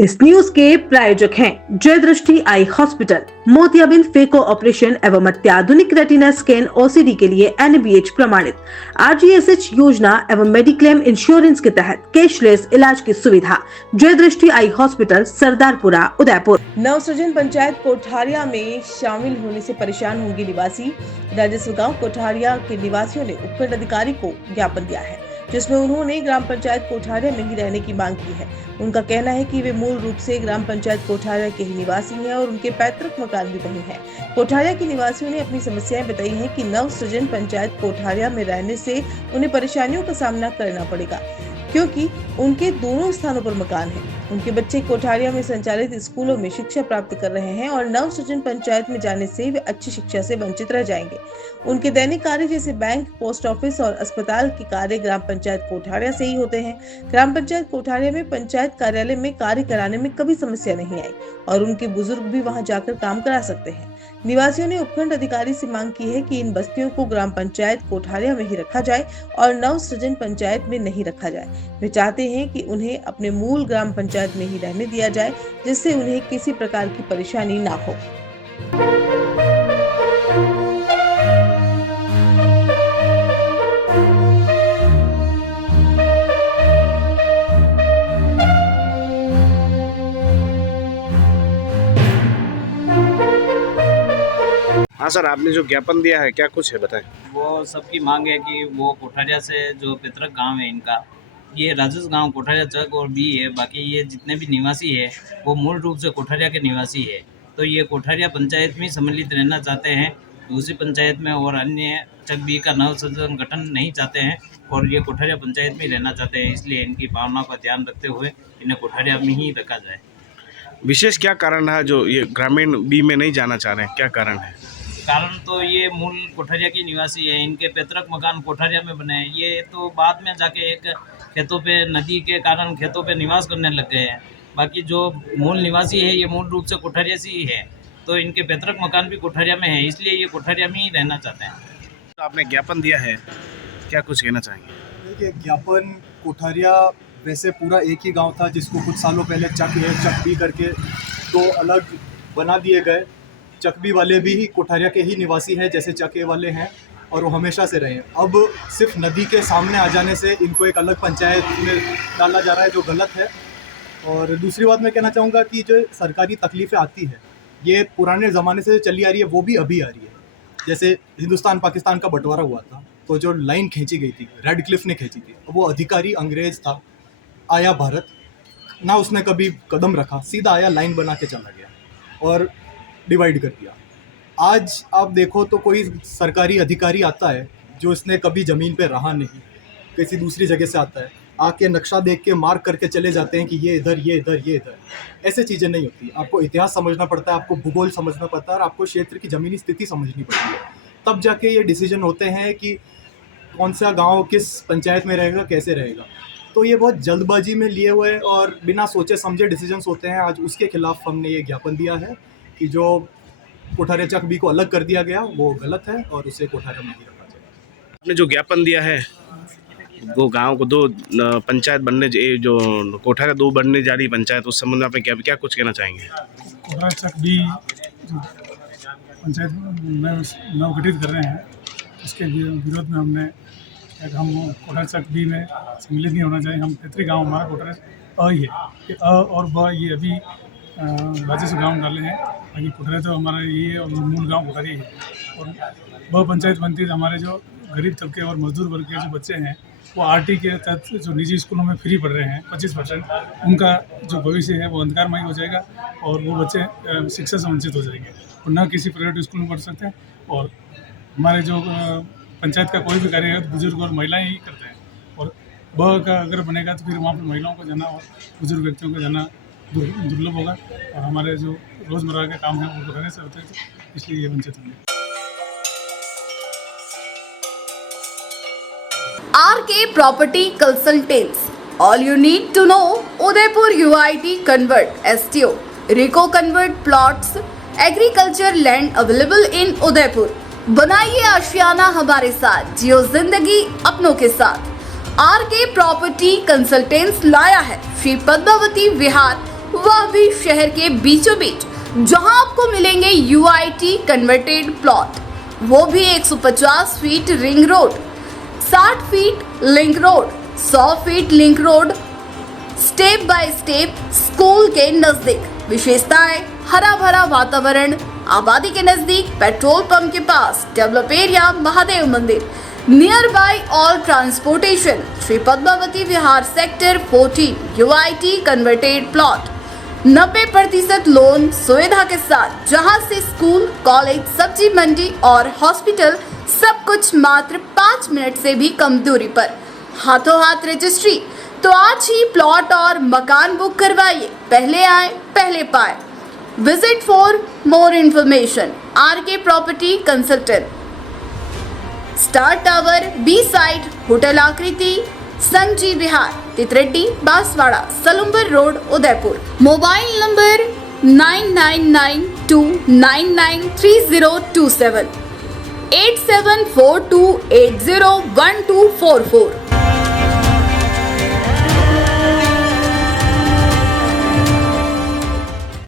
इस न्यूज के प्रायोजक हैं जय दृष्टि आई हॉस्पिटल, मोतियाबिंद फेको ऑपरेशन एवं अत्याधुनिक रेटिना स्कैन ओसीडी के लिए NABH प्रमाणित, RGSH योजना एवं मेडिक्लेम इंश्योरेंस के तहत कैशलेस इलाज की सुविधा। जय दृष्टि आई हॉस्पिटल, सरदारपुरा, उदयपुर। नवसृजन पंचायत कोठारिया में शामिल होने से परेशान होंगे निवासी। राजस्व गाँव कोठारिया के निवासियों ने उपखंड अधिकारी को ज्ञापन दिया है, जिसमें उन्होंने ग्राम पंचायत कोठारिया में ही रहने की मांग की है। उनका कहना है कि वे मूल रूप से ग्राम पंचायत कोठारिया के ही निवासी हैं और उनके पैतृक मकान भी वहीं है। कोठारिया के निवासियों ने अपनी समस्याएं बताई हैं कि नवसृजन पंचायत कोठारिया में रहने से उन्हें परेशानियों का सामना करना पड़ेगा, क्योंकि उनके दोनों स्थानों पर मकान है। उनके बच्चे कोठारिया में संचालित स्कूलों में शिक्षा प्राप्त कर रहे हैं और नवसृजन पंचायत में जाने से वे अच्छी शिक्षा से वंचित रह जाएंगे। उनके दैनिक कार्य जैसे बैंक, पोस्ट ऑफिस और अस्पताल के कार्य ग्राम पंचायत कोठारिया से ही होते हैं। ग्राम पंचायत कोठारिया में पंचायत कार्यालय में कार्य कराने में कभी समस्या नहीं आई और उनके बुजुर्ग भी वहां जाकर काम करा सकते हैं। निवासियों ने उपखंड अधिकारी से मांग की है कि इन बस्तियों को ग्राम पंचायत कोठारिया में ही रखा जाए और नवसृजन पंचायत में नहीं रखा जाए। वे चाहते हैं कि उन्हें अपने मूल ग्राम पंचायत में ही रहने दिया जाए, जिससे उन्हें किसी प्रकार की परेशानी ना हो। हाँ सर, आपने जो ज्ञापन दिया है क्या कुछ है बताएं। वो सबकी मांग है कि वो कोठारिया से जो पैतृक गांव है इनका, ये राजस्व गांव कोठारिया चक और बी है, बाकी ये जितने भी निवासी है वो मूल रूप से कोठारिया के निवासी है। तो ये कोठारिया पंचायत में सम्मिलित रहना चाहते हैं, दूसरी पंचायत में और अन्य चक बी का नवसृजन गठन नहीं चाहते हैं और ये कोठारिया पंचायत में रहना चाहते हैं। इसलिए इनकी भावनाओं का ध्यान रखते हुए इन्हें कोठारिया में ही रखा जाए। विशेष क्या कारण है जो ये ग्रामीण बी में नहीं जाना चाह रहे हैं, क्या कारण है? कारण तो ये मूल कोठारिया के निवासी है, इनके पैतृक मकान कोठारिया में बने हैं। ये तो बाद में जाके एक खेतों पे, नदी के कारण खेतों पे निवास करने लग गए हैं। बाकी जो मूल निवासी है ये मूल रूप से कोठारिया से ही है, तो इनके पैतृक मकान भी कोठारिया में है, इसलिए ये कोठारिया में ही रहना चाहते हैं। तो आपने ज्ञापन दिया है, क्या कुछ कहना चाहेंगे? देखिए, ज्ञापन कोठारिया वैसे पूरा एक ही गांव था, जिसको कुछ सालों पहले चक ए चक बी करके दो अलग बना दिए गए। चक बी वाले भी कोठारिया के ही निवासी हैं जैसे चक ए वाले हैं, और वो हमेशा से रहे हैं। अब सिर्फ नदी के सामने आ जाने से इनको एक अलग पंचायत में डाला जा रहा है, जो गलत है। और दूसरी बात मैं कहना चाहूँगा कि जो सरकारी तकलीफ़ें आती है ये पुराने ज़माने से चली आ रही है, वो भी अभी आ रही है। जैसे हिंदुस्तान पाकिस्तान का बंटवारा हुआ था तो जो लाइन खींची गई थी, रेडक्लिफ ने खींची थी, वो अधिकारी अंग्रेज़ था, आया भारत ना, उसने कभी कदम रखा, सीधा आया, लाइन बना के चला गया और डिवाइड कर दिया। आज आप देखो तो कोई सरकारी अधिकारी आता है जो इसने कभी ज़मीन पे रहा नहीं, किसी दूसरी जगह से आता है, आके नक्शा देख के मार्क करके चले जाते हैं कि ये इधर, ये इधर, ये इधर। ऐसे चीज़ें नहीं होती। आपको इतिहास समझना पड़ता है, आपको भूगोल समझना पड़ता है और आपको क्षेत्र की ज़मीनी स्थिति समझनी पड़ती है। तब जाके ये डिसीजन होते हैं कि कौन सा गाँव किस पंचायत में रहेगा, कैसे रहेगा। तो ये बहुत जल्दबाजी में लिए हुए और बिना सोचे समझे डिसीजंस होते हैं। आज उसके खिलाफ हमने ये ज्ञापन दिया है कि जो कोठारिया चक बी को अलग कर दिया गया वो गलत है और उसे कोठारिया में ही रखा जाए। आपने जो ज्ञापन दिया है, वो गांव को दो पंचायत बनने, जो कोठारिया दो बनने जा रही पंचायत, उस संबंध में आप क्या कुछ कहना चाहेंगे? कोठारिया चक बी पंचायत में नवगठित कर रहे हैं, उसके विरोध में हम कोठारिया चक बी में सम्मिलित नहीं होना चाहिए। हम पैतृक गाँव हमारा कोठारिया अ ही है, ये अ और ब ये अभी राजस्व गाँव डाले हैं। बाकी कोठारिया तो हमारा ये और मूल गाँव कोठारिया ही है। और ब पंचायत बनती है, हमारे जो गरीब तबके और मजदूर वर्ग के जो बच्चे हैं वो RT के तहत जो निजी स्कूलों में फ्री पढ़ रहे हैं 25%, उनका जो भविष्य है वो अंधकारमय हो जाएगा और वो बच्चे शिक्षा से वंचित हो जाएंगे और न किसी प्राइवेट स्कूल में पढ़ सकते हैं। और हमारे जो पंचायत का कोई भी कार्य है तो बुजुर्ग और महिलाएं ही करते हैं, और ब का अगर बनेगा तो फिर वहाँ पर महिलाओं को जाना और बुजुर्ग व्यक्तियों को जाना दुर्लभ होगा और हमारे जो रोज़मर्रा के काम हैं वो रहने से होते हैं, तो इसलिए ये वंचित होंगे। RK Property Consultants. All you need to know: Udaipur UIT Convert, STO, Rico Convert Plots, Agriculture Land available in Udaipur. बनाइए आशियाना हमारे साथ, जियो जिंदगी अपनों के साथ। RK Property Consultants लाया है श्री पद्मावती विहार, वह भी शहर के बीचों बीच, जहां आपको मिलेंगे UIT कन्वर्टेड प्लॉट, वो भी 150 feet ring road, 60 feet link road, 100 feet link road, step by step school के नजदीक। विशेषताएं: हरा भरा वातावरण, आबादी के नजदीक, पेट्रोल पंप के पास, डेवलप एरिया, महादेव मंदिर, near by all transportation, Shri Padmavati Vihar sector 14, UIT converted plot, 90% loan सुविधा के साथ, जहां से स्कूल, कॉलेज, सब्जी मंडी और हॉस्पिटल सब कुछ मात्र 5 मिनट से भी कम दूरी पर। हाथों हाथ रजिस्ट्री। तो आज ही प्लॉट और मकान बुक करवाइए। पहले आए पहले पाए। Visit for more information RK property consultant, star tower, B side, hotel Aakriti, Sanjay Vihar, Titardi, Banswara, Salumbar road, Udaipur. Mobile number 9992993027, 8742801244।